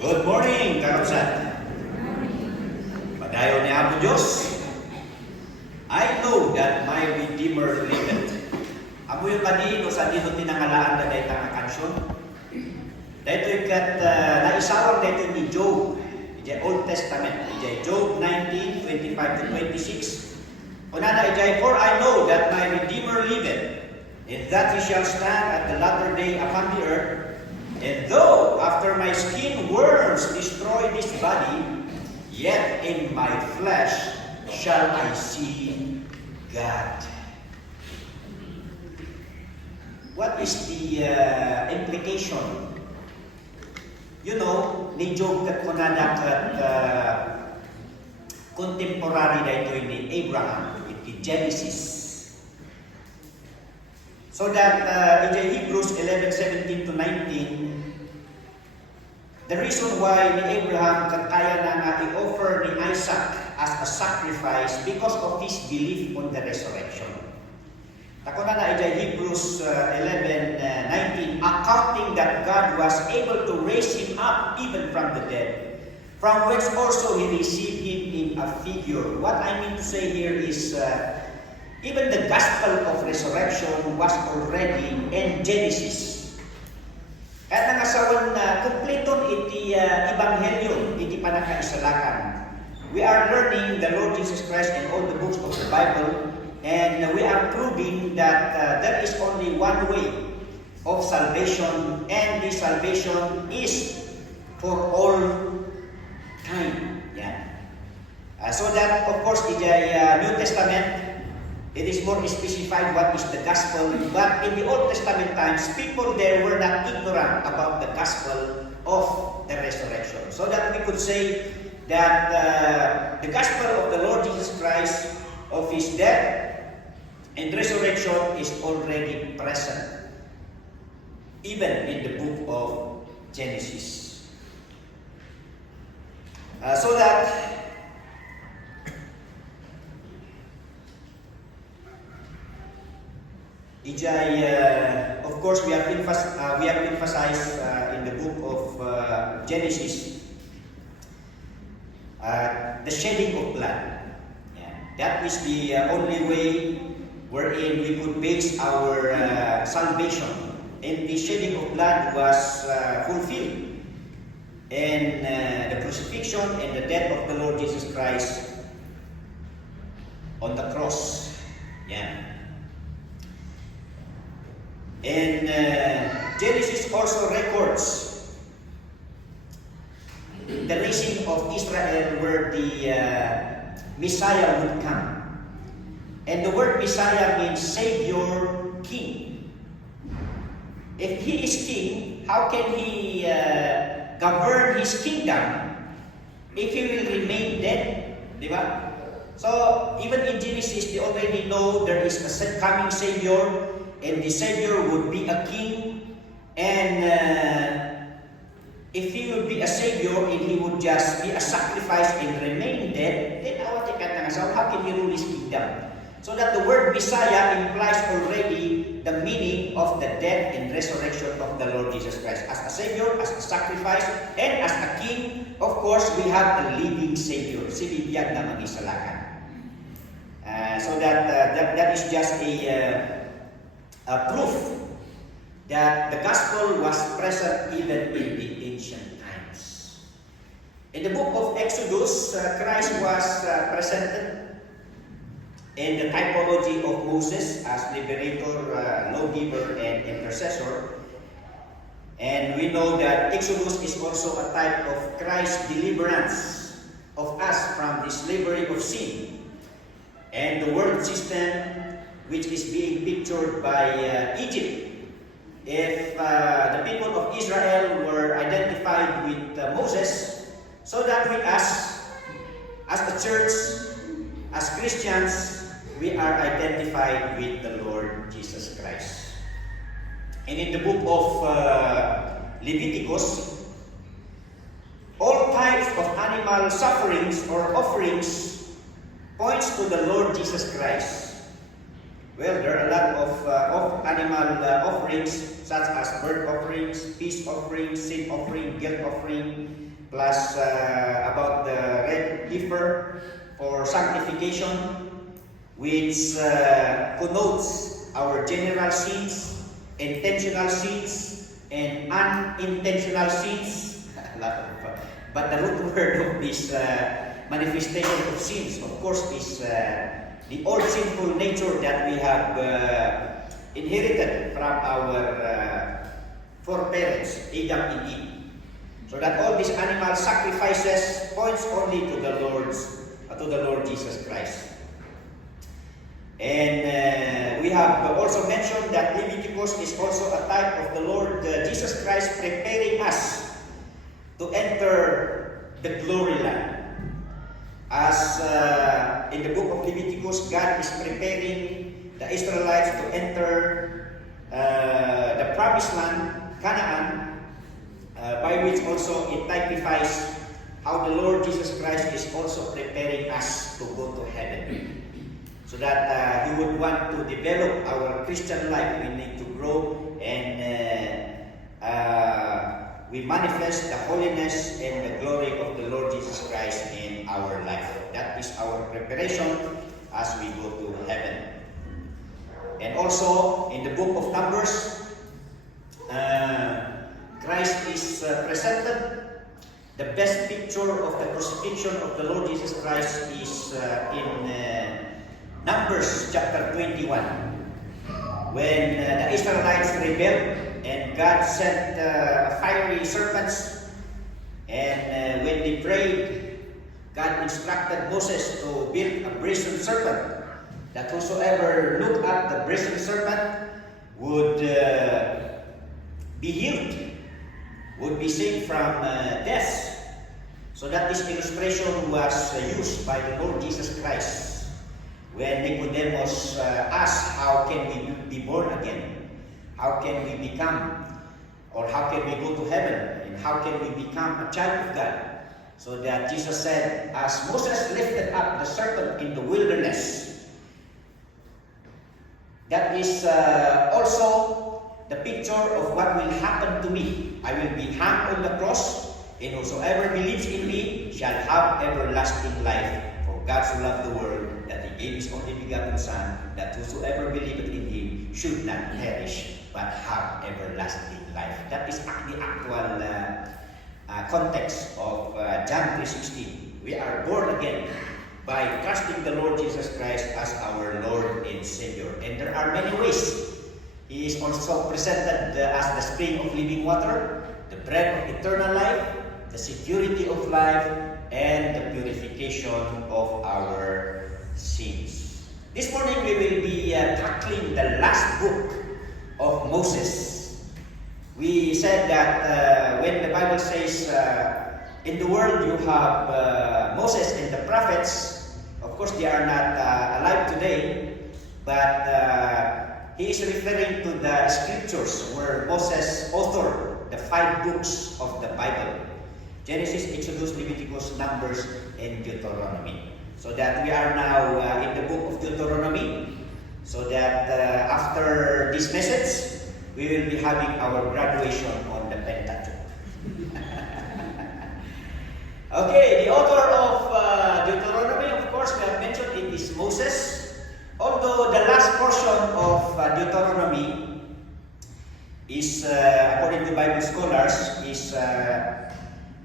Good morning, karusan. Padayon ni Apo Diyos. I know that my Redeemer liveth. Amo yung kanino sa dito tinangalaan na dahil ang kansyon. Dahito yung naisawag dahito ni Job. Ijay Old Testament. Ijay Job 19:25-26. Unana ijay, for I know that my Redeemer liveth, and that he shall stand at the latter day upon the earth. And though after my skin worms destroy this body, yet in my flesh shall I see God. What is the implication? You know, ni Job kat kunada kat contemporary dahito ni Abraham, iti Genesis. So that in Hebrews 11:17-19, the reason why ni Abraham kaya na nga i-offer ni Isaac as a sacrifice because of his belief on the resurrection. Tako na in Hebrews 11:19, accounting that God was able to raise him up even from the dead, from whence also he received him in a figure. What I mean to say here is even the gospel of resurrection was already in Genesis. Kaya nangasawan na kumpleton iti ebanghelyo, iti panakaisalakan. We are learning the Lord Jesus Christ in all the books of the Bible, and we are proving that there is only one way of salvation, and this salvation is for all time. Yeah. So that, of course, in the New Testament, it is more specified what is the gospel, but in the Old Testament times, people there were not ignorant about the gospel of the resurrection. So that we could say that the gospel of the Lord Jesus Christ, of his death and resurrection, is already present, even in the book of Genesis. So that of course, we have emphasized in the book of Genesis the shedding of blood. Yeah. That is the only way wherein we could base our salvation. And the shedding of blood was fulfilled in the crucifixion and the death of the Lord Jesus Christ on the cross. Yeah. And Genesis also records the raising of Israel where the Messiah would come. And the word Messiah means Savior, King. If he is king, how can he govern his kingdom if he will remain dead? Diba? So, even in Genesis, they already know there is a coming Savior, and the Savior would be a king, and if he would be a Savior and he would just be a sacrifice and remain dead, then how can he rule his kingdom? So that the word Messiah implies already the meaning of the death and resurrection of the Lord Jesus Christ. As a Savior, as a sacrifice, and as a king, of course, we have a living Savior, si bibiyag na mag-isalakan. So that is just a proof that the gospel was present even in the ancient times. In the book of Exodus, Christ was presented in the typology of Moses as liberator, lawgiver, and intercessor. And we know that Exodus is also a type of Christ's deliverance of us from the slavery of sin and the world system, which is being pictured by Egypt. If the people of Israel were identified with Moses, so that we as the church, as Christians, we are identified with the Lord Jesus Christ. And in the book of Leviticus, all types of animal sufferings or offerings points to the Lord Jesus Christ. Well, there are a lot of animal offerings, such as burnt offerings, peace offering, sin offering, guilt offering, plus about the red heifer for sanctification, which connotes our general sins, intentional sins, and unintentional sins. But the root word of this manifestation of sins, of course, is the old sinful nature that we have inherited from our foreparents, Adam and Eve. So that all these animal sacrifices points only to the Lord Jesus Christ. And we have also mentioned that Leviticus is also a type of the Lord Jesus Christ preparing us to enter the glory land. As in the book of Leviticus, God is preparing the Israelites to enter the promised land, Canaan, by which also it typifies how the Lord Jesus Christ is also preparing us to go to heaven. So that He would want to develop our Christian life. We need to grow and we manifest the holiness and the glory of the Lord Jesus Christ in our life. That is our preparation as we go to heaven. And also, in the book of Numbers, Christ is presented. The best picture of the crucifixion of the Lord Jesus Christ is in Numbers chapter 21. When the Israelites rebelled, and God sent fiery serpents, and when they prayed, God instructed Moses to build a brazen serpent, that whosoever looked at the brazen serpent would be healed, would be saved from death. So that this illustration was used by the Lord Jesus Christ when Nicodemus asked, how can we be born again? How can we become, or how can we go to heaven, and how can we become a child of God? So that Jesus said, as Moses lifted up the serpent in the wilderness, that is also the picture of what will happen to me. I will be hung on the cross, and whosoever believes in me shall have everlasting life. For God so loved the world that He gave His only begotten Son, that whosoever believeth in Him should not perish, but have everlasting life. That is the actual context of John 3:16. We are born again by trusting the Lord Jesus Christ as our Lord and Savior. And there are many ways. He is also presented as the spring of living water, the bread of eternal life, the security of life, and the purification of our sins. This morning we will be tackling the last book of Moses. We said that when the Bible says in the world you have Moses and the prophets, of course they are not alive today, but he is referring to the scriptures where Moses authored the 5 books of the Bible: Genesis, Exodus, Leviticus, Numbers, and Deuteronomy. So that we are now in the book of Deuteronomy, so that after this message, we will be having our graduation on the Pentateuch. Okay, the author of Deuteronomy, of course, we have mentioned it is Moses. Although the last portion of Deuteronomy is, according to Bible scholars, is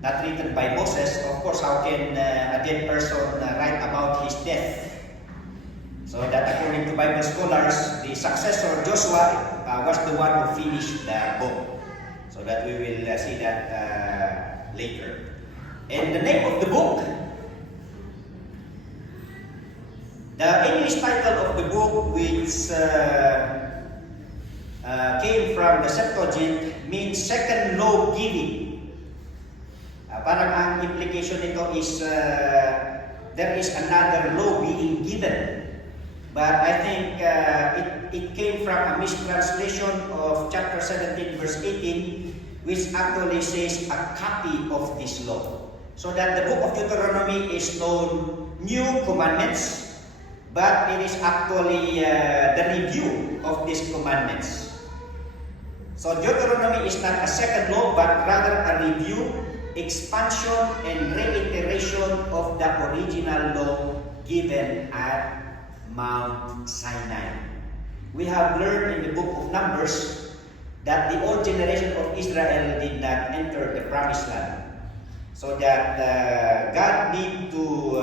not written by Moses. Of course, how can a dead person write about his death? So that according to Bible scholars, the successor Joshua was the one who finished the book. So that we will see that later. And the name of the book, the English title of the book, which came from the Septuagint, means second law giving. Parang ang implication nito is there is another law being given. But I think it came from a mistranslation of chapter 17 verse 18, which actually says a copy of this law. So that the book of Deuteronomy is known New Commandments, but it is actually the review of these commandments. So Deuteronomy is not a second law, but rather a review, expansion, and reiteration of the original law given at Mount Sinai. We have learned in the book of Numbers that the old generation of Israel did not enter the promised land. So that God need to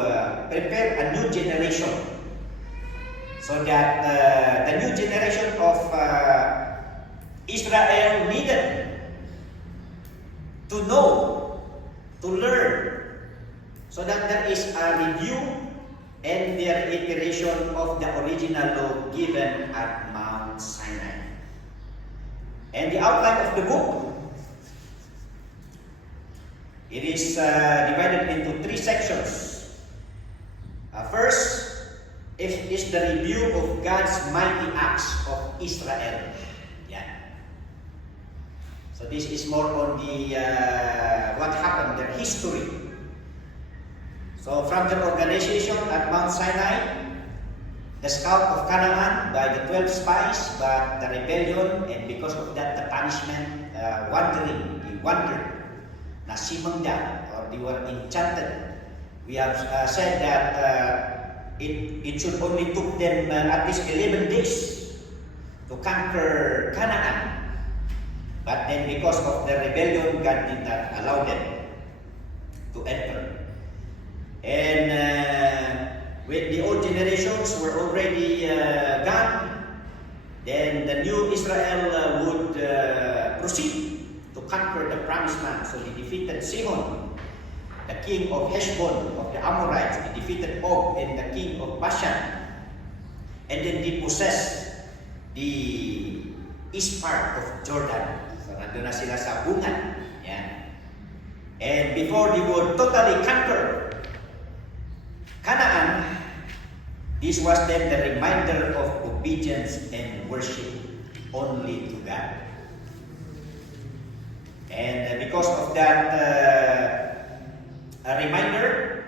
prepare a new generation. So that the new generation of Israel needed to know, to learn, so that there is a review and the reiteration of the original law given at Mount Sinai. And the outline of the book, it is divided into 3 sections. First is the review of God's mighty acts of Israel. So this is more on the what happened, their history. So from their organization at Mount Sinai, the scout of Canaan by the 12 spies, but the rebellion, and because of that the punishment, they wandered, nasimangda, or they were enchanted. We have said that it should only took them at least 11 days to conquer Canaan. But then because of the rebellion, God did not allow them to enter. And when the old generations were already gone, then the new Israel would proceed to conquer the promised land. So they defeated Sihon, the king of Heshbon of the Amorites. They defeated Og and the king of Bashan. And then they possessed the east part of Jordan. So nandun na sila sa bungan. Yan. And before they would totally conquer Canaan, this was then the reminder of obedience and worship only to God. And because of that reminder,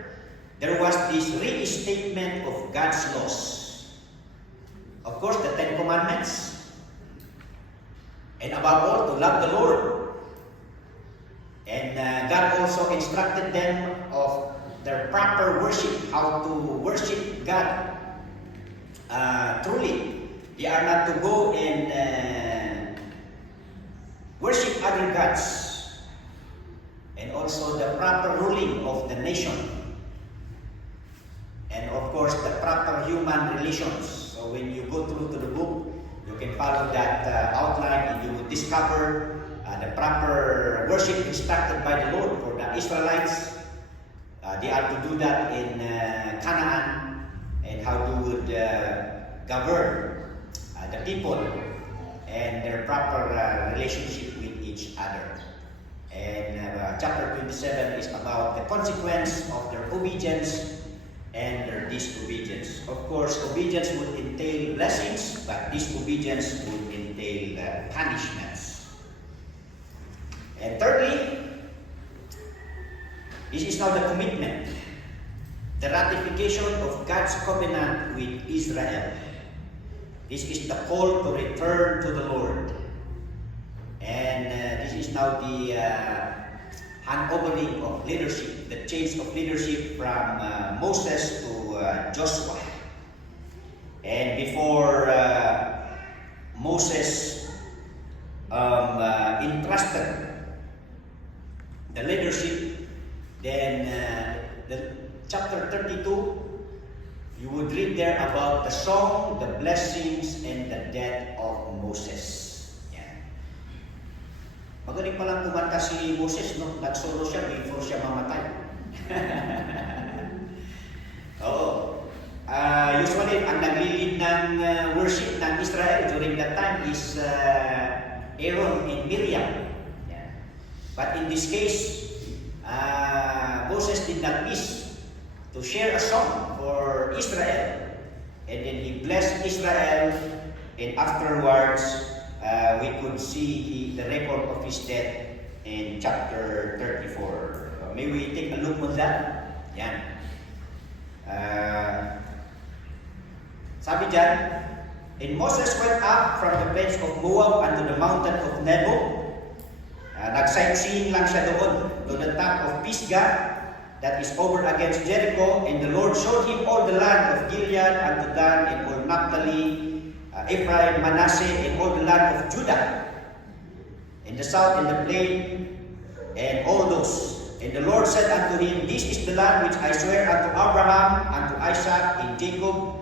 there was this restatement of God's laws. Of course, the 10 Commandments. And above all, to love the Lord. And God also instructed them of their proper worship, how to worship God truly. They are not to go and worship other gods. And also the proper ruling of the nation. And of course, the proper human relations. So when you go through to the book, you can follow that outline and you will discover the proper worship instructed by the Lord for the Israelites. They are to do that in Canaan, and how they would govern the people and their proper relationship with each other. And chapter 27 is about the consequence of their obedience and their disobedience. Of course, obedience would entail blessings, but disobedience would entail punishments. And thirdly, this is now the commitment, the ratification of God's covenant with Israel. This is the call to return to the Lord. And this is now the handovering of leadership, the change of leadership from Moses to Joshua. And before Moses entrusted the leadership, then the chapter 32, you would read there about the song, the blessings, and the death of Moses. Magaling palang kumanta si Moses, no? Nagsolo siya before siya mamatay. Oo. Usually, ang naglilid ng worship ng Israel during that time is Aaron and Miriam. Yeah. But in this case, Moses did not miss to share a song for Israel. And then he blessed Israel, and afterwards, we could see the record of his death in chapter 34. May we take a look on that? Yan. Sabi dyan, and Moses went up from the plains of Moab unto the mountain of Nebo. Nag-sightseeing lang siya doon, to the top of Pisgah, that is over against Jericho, and the Lord showed him all the land of Gilead, unto Dan, and all Naphtali, Ephraim, Manasseh, and all the land of Judah, in the south, in the plain, and all those. And the Lord said unto him, This is the land which I swear unto Abraham, unto Isaac, and Jacob.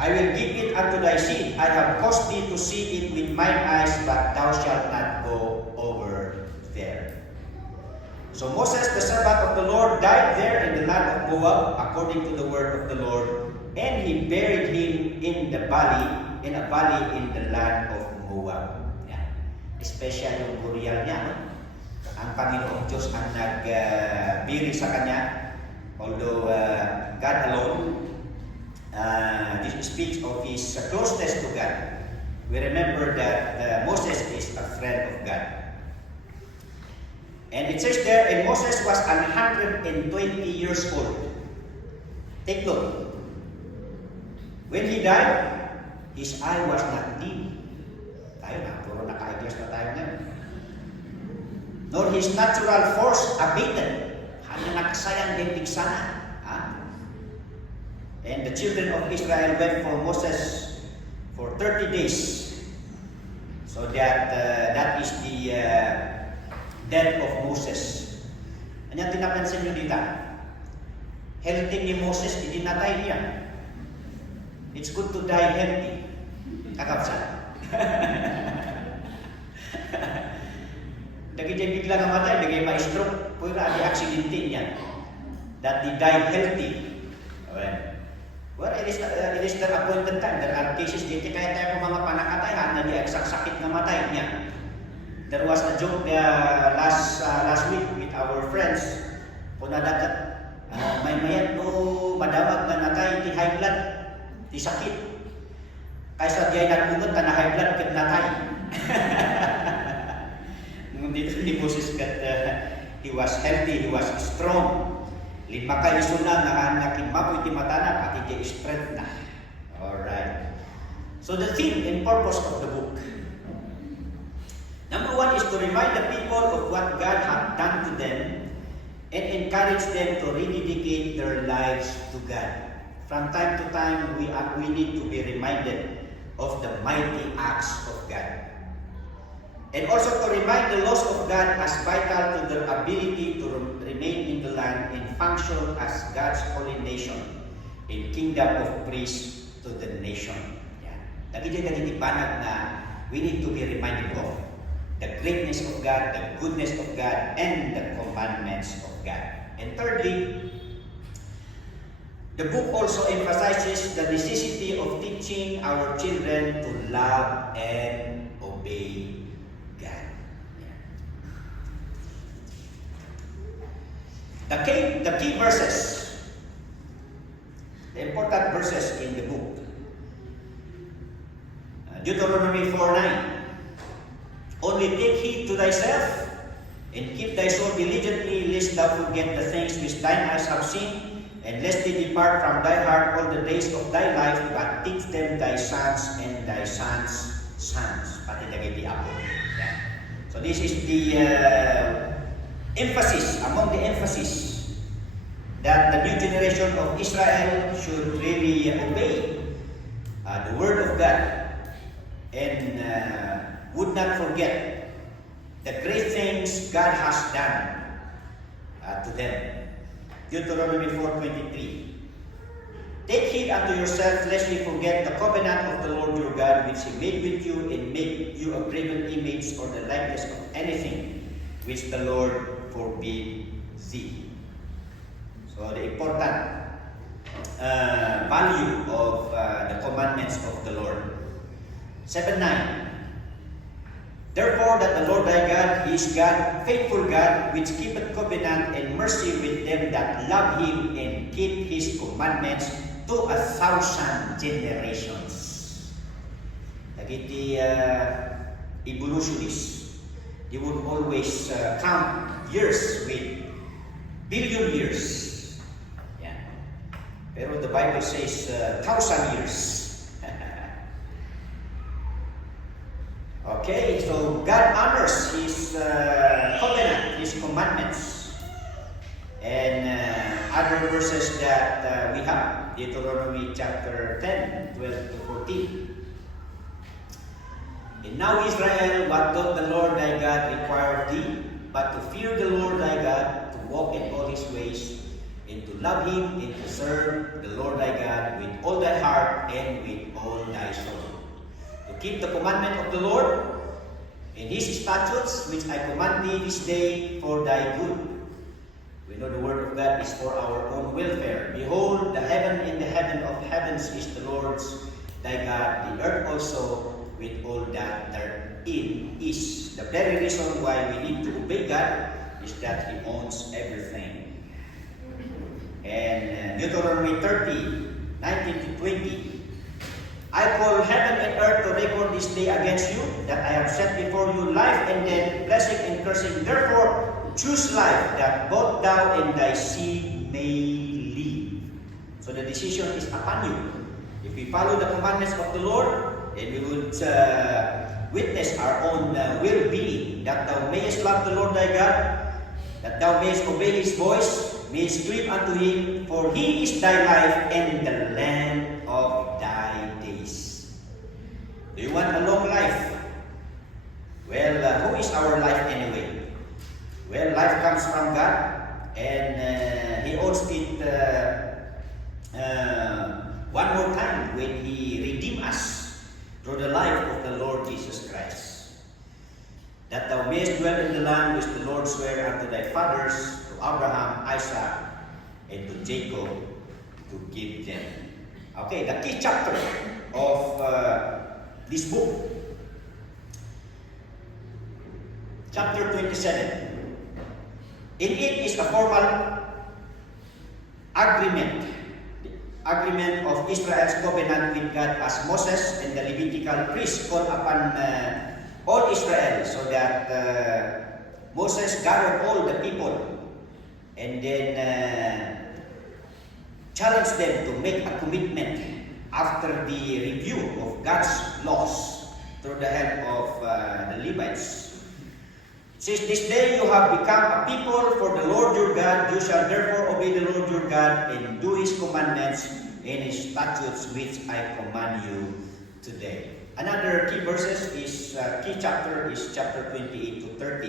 I will give it unto thy seed. I have caused thee to see it with mine eyes, but thou shalt not go over there. So Moses, the servant of the Lord, died there in the land of Moab, according to the word of the Lord, and he buried him in a valley in the land of Moab. Yan. Special yung burial niya, no? Ang Panginoong Diyos ang nagbiri sa kanya, although God alone, this speaks of his closeness to God. We remember that Moses is a friend of God. And it says there, and Moses was 120 years old. Take note. When he died, his eye was not dim. Tayo na, puro naka-eyeglass na tayo ngayon. Nor his natural force abated. Hanya nakasayang din sana. And the children of Israel went for Moses for 30 days. So that is the death of Moses. Ano yung tinapansin nyo dito? Healthy ni Moses, hindi natay niya. It's good to die healthy. Kakapsan. Dagi dyan bigla namatay, dagi ma-stroke. Pwera di aksidente niya. That they die healthy. Well, it is the appointed time. There are cases dito kaya tayo mga panakatayan na di sakit na matay niya. There was a joke last week with our friends. Kung nadagat, may mayat o madawag na natay, ti high blood, ti sakit. Kaysa di ay nagungot na high blood, kit natay. Nung dito ni Moses, he was healthy, he was strong. Lima ka iso na nakin mapoy ti matanan at iti strength na. Alright. So the theme and purpose of the book. Number one is to remind the people of what God had done to them and encourage them to rededicate their lives to God. From time to time, we need to be reminded of the mighty acts of God. And also to remind the laws of God as vital to their ability to remain in the land and function as God's holy nation in kingdom of priests to the nation. Nagigitibanag na we need to be reminded of the greatness of God, the goodness of God, and the commandments of God. And thirdly, the book also emphasizes the necessity of teaching our children to love and obey God. The key verses, the important verses in the book. Deuteronomy 4:9. Only take heed to thyself and keep thy soul diligently, lest thou forget the things which thine eyes have seen, and lest they depart from thy heart all the days of thy life, but teach them thy sons and thy sons' sons. Pati dagiti apo. So this is the emphasis, among the emphasis, that the new generation of Israel should really obey the word of God and would not forget the great things God has done to them. Deuteronomy 4:23. Take heed unto yourself, lest ye forget the covenant of the Lord your God, which He made with you, and make you a graven image or the likeness of anything which the Lord forbid thee. So the important value of the commandments of the Lord. 7:9. Therefore, that the Lord thy God is God, faithful God, which keepeth covenant and mercy with them that love Him and keep His commandments to 1,000 generations. Dagiti evolutionists, they would always count years with billion years. Yeah. Pero the Bible says 1,000 years. So God honors His covenant, His commandments. And other verses that we have, Deuteronomy chapter 10, 12 to 14. And now Israel, what doth the Lord thy God require of thee, but to fear the Lord thy God, to walk in all His ways, and to love Him, and to serve the Lord thy God with all thy heart and with all thy soul. To keep the commandment of the Lord, and His statutes, which I command thee this day for thy good. We know the word of God is for our own welfare. Behold, the heaven and the heaven of heavens is the Lord's thy God, the earth also with all that therein is. The very reason why we need to obey God is that He owns everything. And Deuteronomy 30, 19 to 20. I call heaven and earth to record this day against you, that I have set before you life and death, blessing and cursing. Therefore, choose life, that both thou and thy seed may live. So the decision is upon you. If we follow the commandments of the Lord, then we would witness our own well-being, that thou mayest love the Lord thy God, that thou mayest obey His voice, mayest cleave unto Him, for He is thy life and the land of thy days. Do you want a long life? Well, who is our life anyway? Well, life comes from God, and He owns it one more time when He redeemed us through the life of the Lord Jesus Christ. That thou mayest dwell in the land which the Lord sware unto thy fathers, to Abraham, Isaac, and to Jacob, to give them. Okay, the key chapter of this book, chapter 27. In it is a formal agreement of Israel's covenant with God, as Moses and the Levitical priests called upon all Israel, so that Moses gathered all the people and then challenged them to make a commitment after the review of God's laws through the help of the Levites. Since this day you have become a people for the Lord your God, you shall therefore obey the Lord your God and do His commandments and His statutes which I command you today. Another key verses is, key chapter is chapter 28 to 30.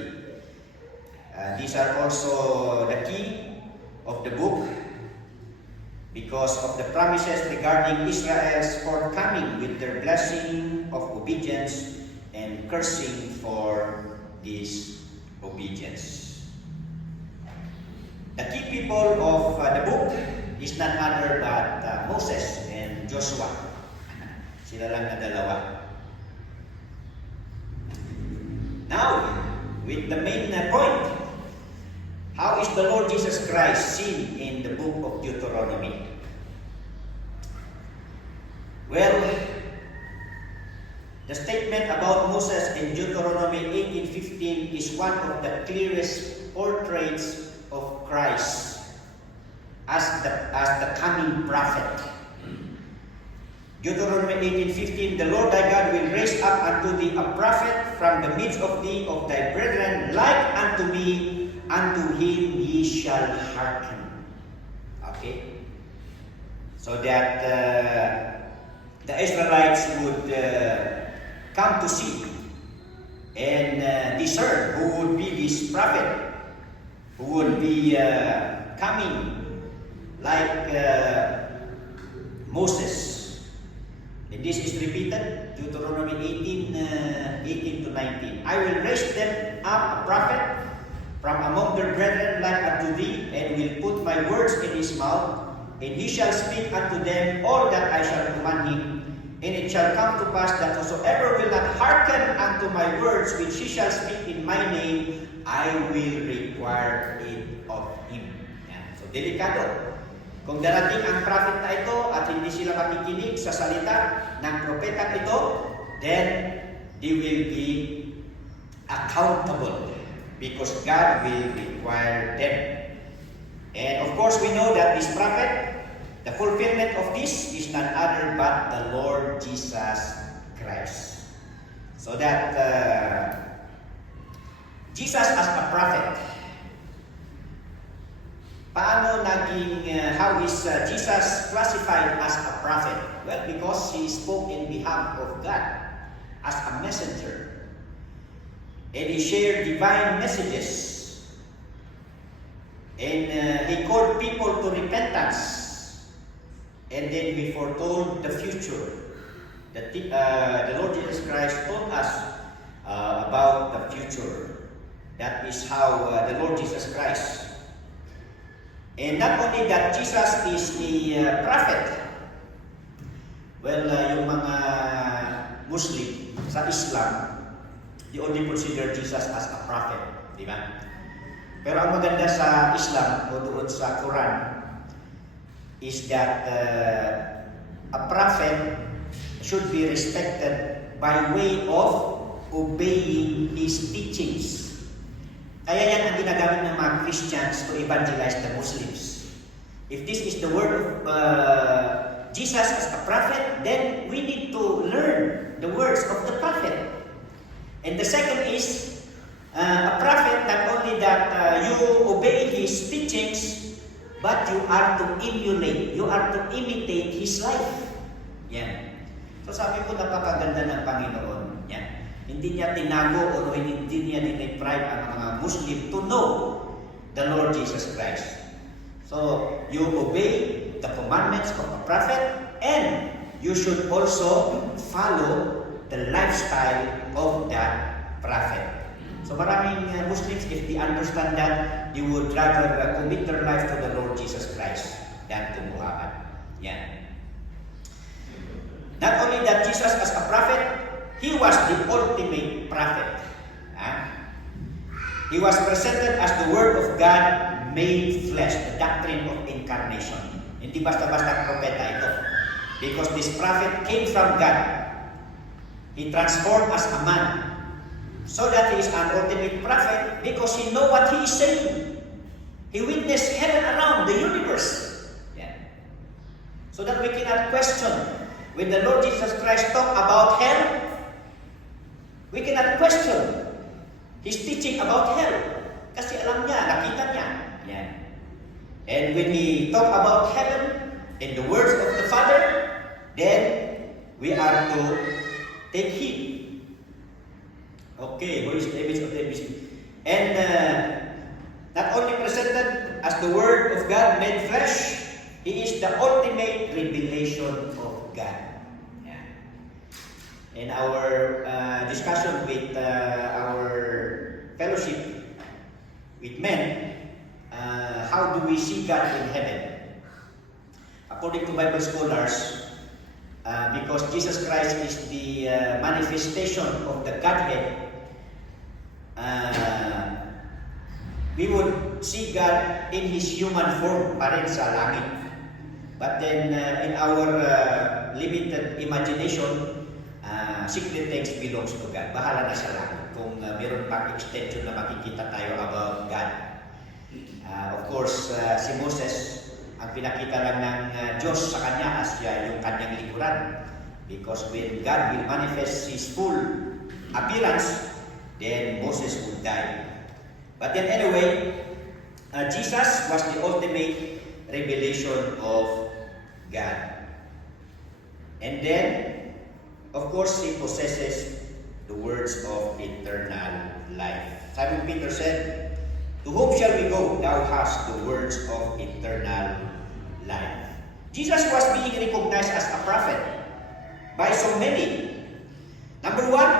These are also the key of the book because of the promises regarding Israel's forthcoming with their blessing of obedience and cursing for disobedience. The key people of the book is none other but Moses and Joshua. Sila lang na dalawa. Now, with the main point, how is the Lord Jesus Christ seen in the book of Deuteronomy? Well, the statement about Moses in Deuteronomy 18:15 is one of the clearest portraits of Christ as the coming prophet. Deuteronomy 18:15, the Lord thy God will raise up unto thee a prophet from the midst of thee, of thy brethren, like unto me, unto him ye shall hearken. Okay? So that the Israelites would come to see and discern who would be this prophet, who would be coming like Moses. And this is repeated, Deuteronomy 18 to 19. I will raise them up a prophet from among their brethren like unto thee, and will put my words in his mouth, and he shall speak unto them all that I shall command him. And it shall come to pass that whosoever will not hearken unto my words which he shall speak in my name, I will require it of him. Yan. So, delikado. Kung darating ang prophet na ito at hindi sila makikinig sa salita ng propeta ito, then they will be accountable because God will require them. And of course, we know that this prophet, the fulfillment of this is none other but the Lord Jesus Christ. So that Jesus as a prophet. How is Jesus classified as a prophet? Well, because he spoke in behalf of God as a messenger. And he shared divine messages. And he called people to repentance. And then he foretold the future. The Lord Jesus Christ told us about the future. That is how the Lord Jesus Christ. And not only that, Jesus is a prophet. Well, yung mga Muslim sa Islam, they only consider Jesus as a prophet. Di ba? Pero ang maganda sa Islam o doon sa Quran is that a prophet should be respected by way of obeying his teachings. Kaya yan ang ginagamit ng mga Christians to evangelize the Muslims. If this is the word of Jesus as a prophet, then we need to learn the words of the prophet. And the second is, a prophet, not only that you obey his teachings, but you are to emulate, you are to imitate his life. Yan. So sabi ko, napakaganda ng Panginoon. Yan. Hindi niya tinago o hindi niya deprive ang mga Muslim to know the Lord Jesus Christ. So, you obey the commandments of a prophet and you should also follow the lifestyle of that prophet. So, maraming Muslims, if they understand that, they would rather commit their life to the Lord Jesus Christ than to Muhammad. Yan. Not only that, Jesus as a prophet, he was the ultimate prophet. He was presented as the Word of God made flesh, the doctrine of incarnation. Hindi basta-basta propeta ito. Because this prophet came from God. He transformed as a man. So that he is an ultimate prophet because he knows what he is saying. He witnessed heaven around the universe. Yeah. So that we cannot question. When the Lord Jesus Christ talked about hell, we cannot question his teaching about hell. Kasi alam niya, nakita niya. Yan. And when he talk about heaven in the words of the Father, then we are to take heed. Okay, who is the image of the image? And not only presented as the Word of God made flesh, he is the ultimate revelation of God. In our discussion with our fellowship with men, how do we see God in heaven? According to Bible scholars, because Jesus Christ is the manifestation of the Godhead, we would see God in His human form pa rin sa langit. But then, in our limited imagination, secret things belongs to God. Bahala na sa langit. Kung meron pang extension na makikita tayo about God. Of course, si Moses, ang pinakita lang ng Diyos sa kanya as yung kanyang likuran. Because when God will manifest His full appearance, then Moses would die. But then anyway, Jesus was the ultimate revelation of God. And then, of course, He possesses the words of eternal life. Simon Peter said, "To whom shall we go? Thou hast the words of eternal life." Jesus was being recognized as a prophet by so many. Number one,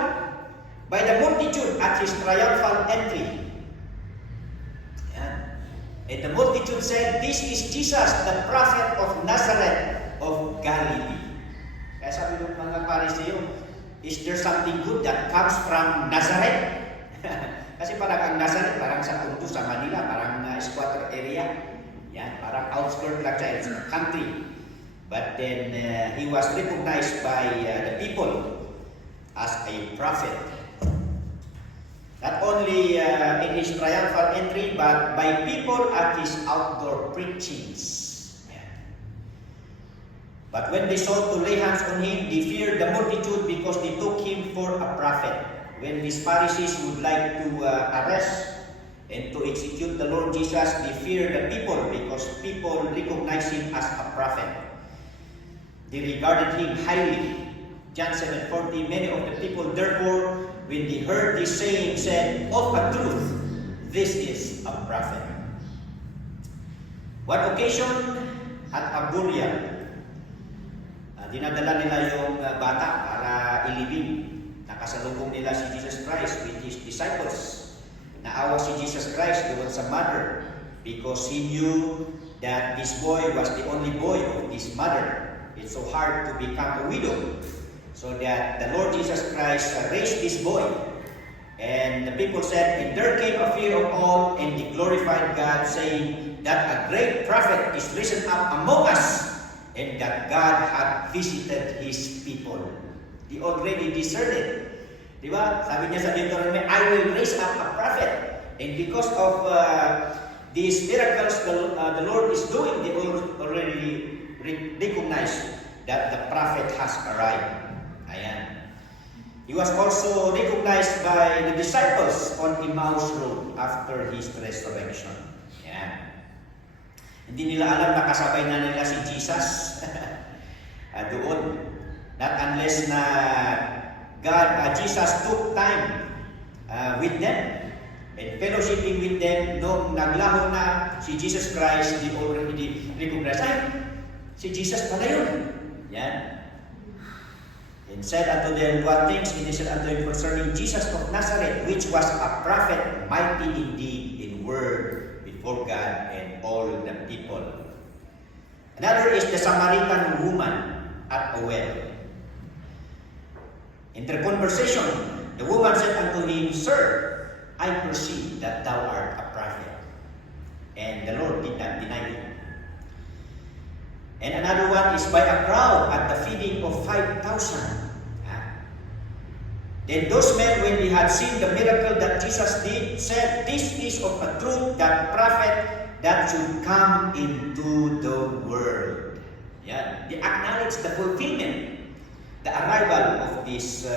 by the multitude at His triumphal entry. And the multitude said, "This is Jesus, the prophet of Nazareth of Galilee." Kaya sabi ng mga Pariseo, is there something good that comes from Nazareth? Kasi parang ang Nazareth, parang sa Tondo, sa Manila, parang squatter area. Yan, parang outskirt lang siya, it's a country. But then, he was recognized by the people as a prophet. Not only in his triumphal entry, but by people at his outdoor preachings. Yeah. But when they sought to lay hands on him, they feared the multitude because they took him for a prophet. when these Pharisees would like to arrest and to execute the Lord Jesus, they fear the people because people recognize him as a prophet. They regarded him highly. John 7:40, many of the people, therefore, when they heard this saying, said, of a truth, this is a prophet. One occasion, at a burial, dinadala nila yung bata para ilibing. Nakasalubong nila si Jesus Christ with his disciples. Naawa si Jesus Christ doon sa mother because he knew that this boy was the only boy of this mother. It's so hard to become a widow. So that the Lord Jesus Christ raised this boy. And the people said, and there came a fear of all, and they glorified God, saying that a great prophet is risen up among us, and that God had visited His people. They already discerned it. Diba? Sabi niya sa Deuteronomy, I will raise up a prophet. And because of these miracles the Lord is doing, they already recognize that the prophet has arrived. Ayan. He was also recognized by the disciples on Emmaus Road after his resurrection. Ayan. Hindi nila alam na kasabay na nila si Jesus doon. Not unless na Jesus took time with them and fellowshipping with them. Nung naglaho na si Jesus Christ, they already recognized, ay, si Jesus pala yun. Yan. And said unto them, what things he said unto them concerning Jesus of Nazareth, which was a prophet, mighty indeed in word before God and all the people. Another is the Samaritan woman at a well. In their conversation, the woman said unto him, Sir, I perceive that thou art a prophet. And the Lord did not deny it. And another one is by a crowd at the feeding of 5,000. Then those men, when they had seen the miracle that Jesus did, said, This is of a truth that prophet that should come into the world. Yeah. They acknowledge the fulfillment, the arrival of this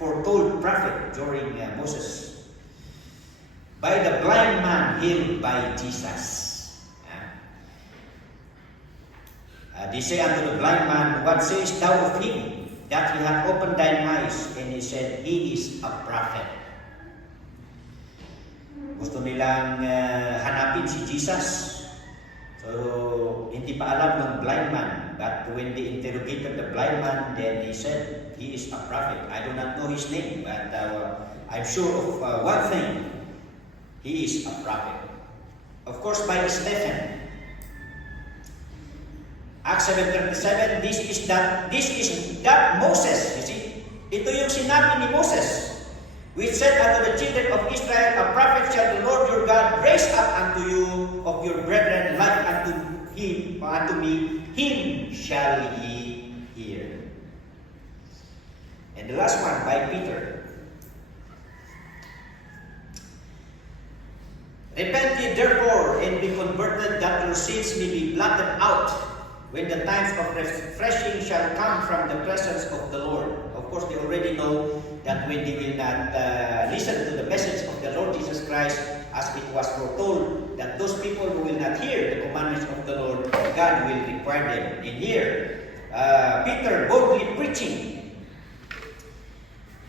foretold prophet during Moses. By the blind man healed by Jesus. They say unto the blind man, What sayest thou of him, that he hath opened thine eyes? And he said, He is a prophet. Gusto nilang hanapin si Jesus. So, hindi pa alam ng blind man. But when they interrogated the blind man, then he said, He is a prophet. I do not know his name, but I'm sure of one thing. He is a prophet. Of course, by Stephen. Acts 7:37, this is that Moses, you see. Ito yung sinabi ni Moses, which said unto the children of Israel, a prophet shall the Lord your God raise up unto you of your brethren, like unto him, or unto me, him shall ye hear. And the last one, by Peter. Repent ye therefore, and be converted, that your sins may be blotted out, when the times of refreshing shall come from the presence of the Lord. Of course, they already know that when they will not listen to the message of the Lord Jesus Christ, as it was foretold, that those people who will not hear the commandments of the Lord, God will require them. In here, Peter boldly preaching,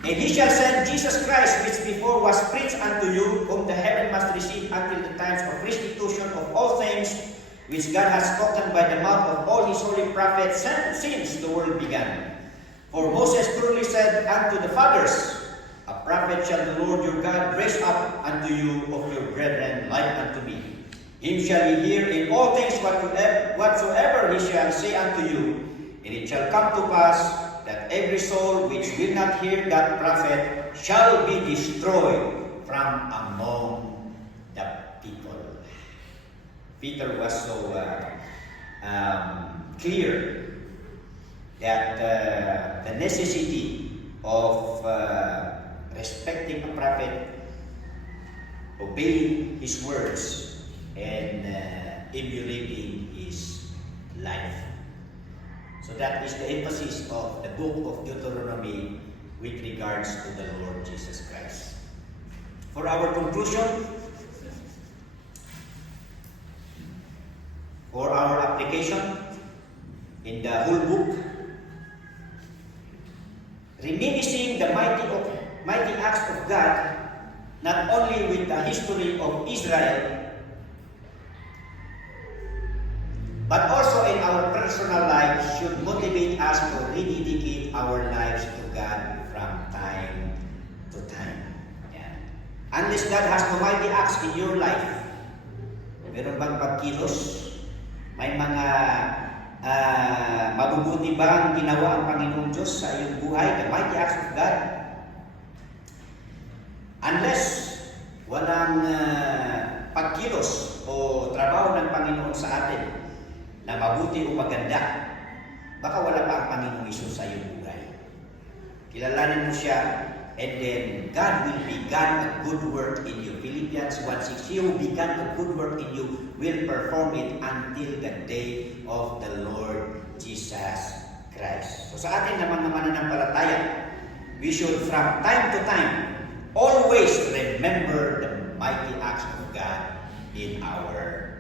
and he shall send Jesus Christ, which before was preached unto you, whom the heaven must receive until the times of restitution of all things, which God has spoken by the mouth of all his holy prophets since the world began. For Moses truly said unto the fathers, A prophet shall the Lord your God raise up unto you of your brethren like unto me. Him shall ye hear in all things whatsoever he shall say unto you. And it shall come to pass that every soul which will not hear that prophet shall be destroyed from among the people. Peter was so clear that the necessity of respecting a prophet, obeying his words, and emulating his life. So that is the emphasis of the book of Deuteronomy, with regards to the Lord Jesus Christ. For our conclusion, for our application in the whole book, reminiscing the mighty acts of God, not only with the history of Israel, but also in our personal lives, should motivate us to rededicate our lives to God from time to time. Yeah. Unless God has no mighty acts in your life, meron bang pagkilos? May mga mabubuti ba ang ginawa ang Panginoong Diyos sa iyong buhay? The mighty acts of God? Unless walang pagkilos o trabaho ng Panginoon sa atin na mabuti o maganda, baka wala pa ang Panginoong Isus sa iyong buhay. Kilalanin mo siya, and then God will begin a good work in you. Philippians 1:6, He who began a good work in you will perform it until the day of the Lord Jesus Christ. So sa atin naman mananampalataya, we should from time to time always remember the mighty acts of God in our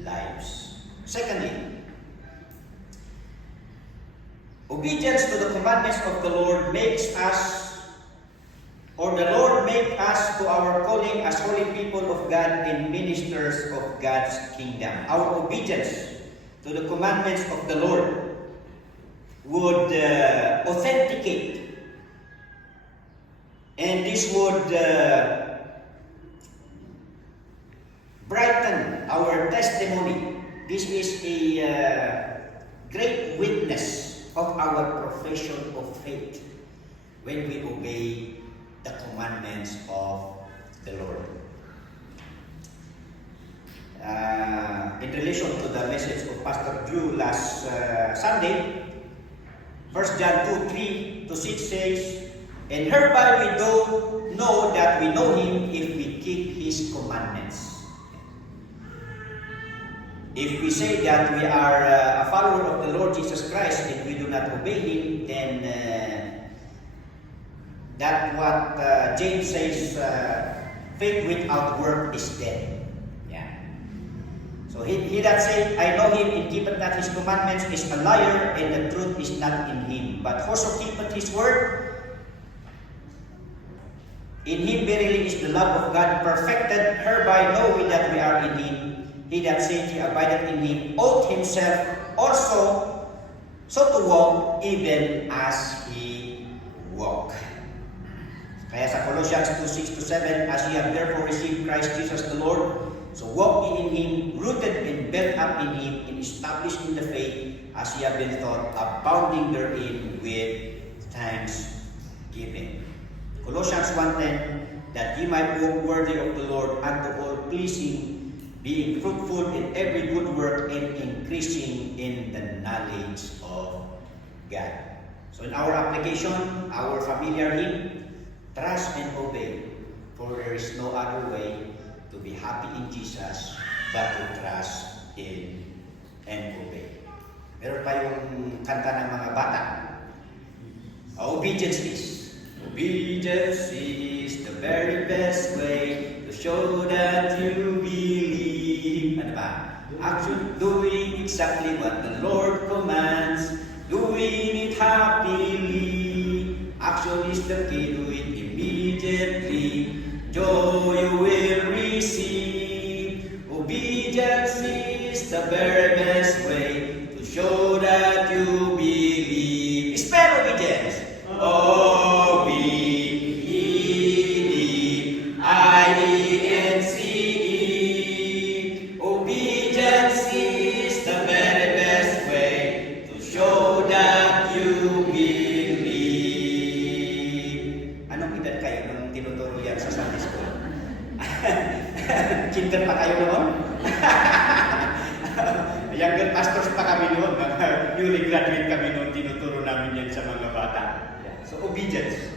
lives. Secondly, obedience to the commandments of the Lord makes us, or the Lord make us to our calling as holy people of God and ministers of God's kingdom. Our obedience to the commandments of the Lord would authenticate, and this would brighten our testimony. This is a great witness of our profession of faith when we obey the commandments of the Lord. In relation to the message of Pastor Drew last Sunday, 1 John 2:3-6 says, "And hereby we do know that we know Him if we keep His commandments." If we say that we are a follower of the Lord Jesus Christ and we do not obey Him, then that what James says, faith without work is dead. Yeah. So he that said, "I know Him and keepeth not His commandments," is a liar, and the truth is not in him. But whoso keepeth His word, in him verily is the love of God perfected. Hereby know we that we are in Him. He that saith he abideth in Him ought himself also so to walk even as He walked. Kaya sa Colossians 2:6-7, "As ye have therefore received Christ Jesus the Lord, so walk ye in Him, rooted and built up in Him, and established in the faith, as ye have been taught, abounding therein with thanksgiving." Colossians 1:10, "That ye might walk worthy of the Lord, unto all pleasing, being fruitful in every good work and increasing in the knowledge of God." So in our application, our familiar hymn, "Trust and obey, for there is no other way to be happy in Jesus but to trust in and obey." Meron pa yung kanta ng mga bata. Obedience is the very best way to show that you believe. Ano ba? Actually, doing exactly what the Lord commands, doing it happily. Action is the key, do it immediately. Joy you will receive. Obedience is the very best way to show that you believe. Spell obedience. Obedience is the very best way to show that you believe. Anong edad kayo nung tinuturo yan sa Sunday school? Kinder pa kayo noon? Younger pastors pa kami noon. Newly graduate kami noon. Tinuturo namin yan sa mga bata. So obedience.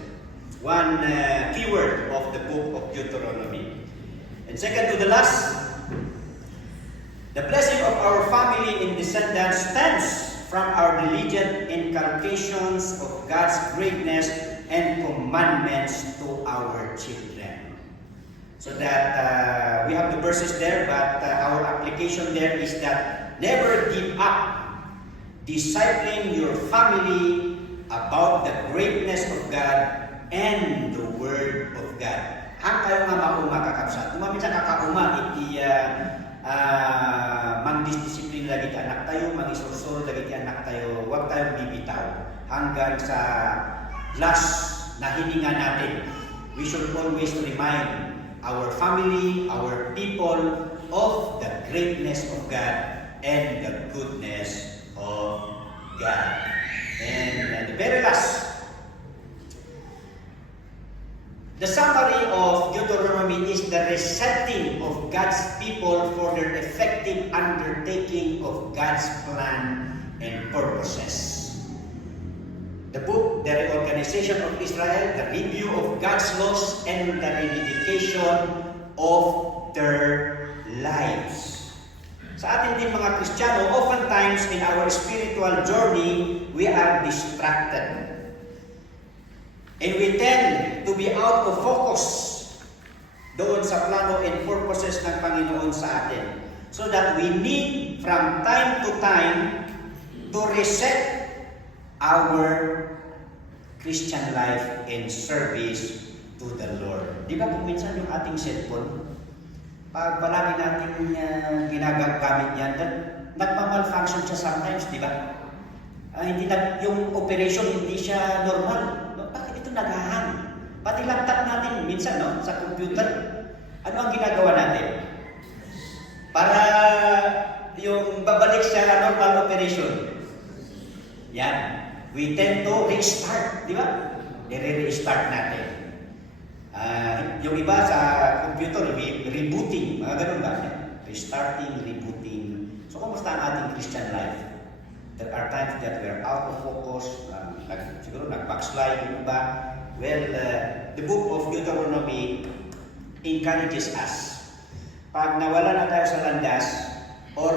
One keyword of the book of Deuteronomy. And second to the last, the blessing of our family and descendants stems from our diligent inculcations of God's greatness and commandments to our children. So that we have the verses there, but our application there is that never give up discipling your family about the greatness of God and the Word of God. Ang kayo nga mauma kakabsat. Tumamit sa kakauma, iti mangdisdisiplin lagi ti anak tayo, mangisursul lagi ti anak tayo, huwag tayong bibitaw. Hanggang sa last na hininga natin, we should always remind our family, our people of the greatness of God and the goodness of God. And the very last, the summary of Deuteronomy is the resetting of God's people for their effective undertaking of God's plan and purposes. The book, The Reorganization of Israel, the review of God's laws, and the rededication of their lives. Sa atin din mga Kristiyano, oftentimes in our spiritual journey, we are distracted. And we tend to be out of focus doon sa plano and purposes ng Panginoon sa atin. So that we need from time to time to reset our Christian life and service to the Lord. Di ba kung minsan yung ating cellphone, pag palagi natin ginagamit yan, nagmamalfunction siya sometimes, di ba? Yung operation hindi siya normal. Bakit ito naghahang? Pati laptop natin minsan, no, sa computer, ano ang ginagawa natin? Para yung babalik sa normal operation. Yan. We tend to restart, di ba? I-restart natin. Yung iba sa computer, rebooting, mga ganun ba? Restarting, rebooting. So, kumusta ang ating Christian life? There are times that we are out of focus, siguro nag-backslide yung iba. Well, the book of Deuteronomy encourages us. Pag nawala na tayo sa landas, or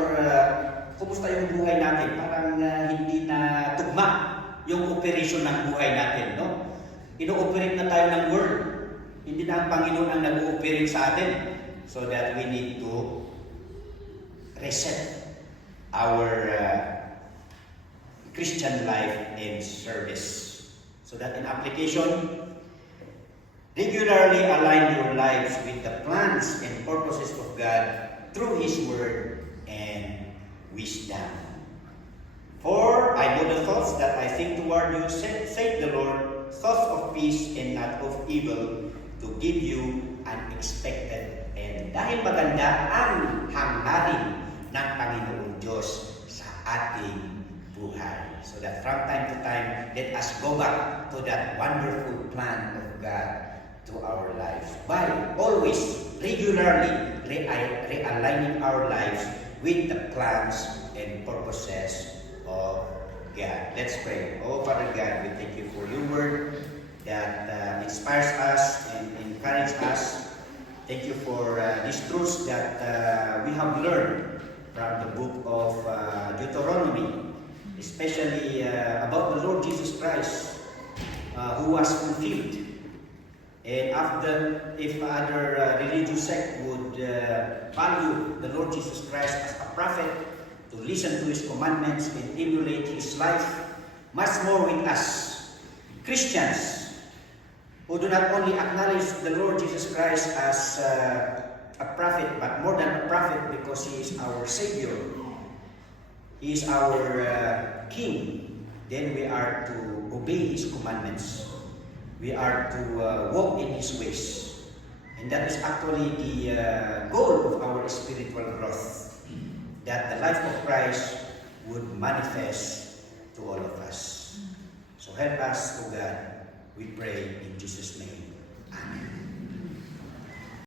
kumusta yung buhay natin, parang hindi na tugma yung operation ng buhay natin, no? Ino-operate na tayo ng Word. Hindi na ang Panginoon ang nag-ooperate sa atin. So that we need to reset our Christian life and service. So that in application, regularly align your lives with the plans and purposes of God through His Word and wisdom. For I know the thoughts that I think toward you, saith the Lord, thoughts of peace and not of evil, to give you an expected end. Dahil maganda ang hangarin ng Panginoong Diyos sa ating buhay. So that from time to time, let us go back to that wonderful plan of God to our lives by always regularly realigning our lives with the plans and purposes of God. Let's pray. Oh, Father God, we thank you for your word that inspires us and encourages us. Thank you for these truths that we have learned from the book of Deuteronomy, especially about the Lord Jesus Christ, who was fulfilled. And if other religious sect would value the Lord Jesus Christ as a prophet, to listen to His commandments and emulate His life, much more with us, Christians, who do not only acknowledge the Lord Jesus Christ as a prophet, but more than a prophet because He is our Savior, He is our King, then we are to obey His commandments. We are to walk in His ways. And that is actually the goal of our spiritual growth, that the life of Christ would manifest to all of us. So help us, O God, we pray in Jesus' name. Amen.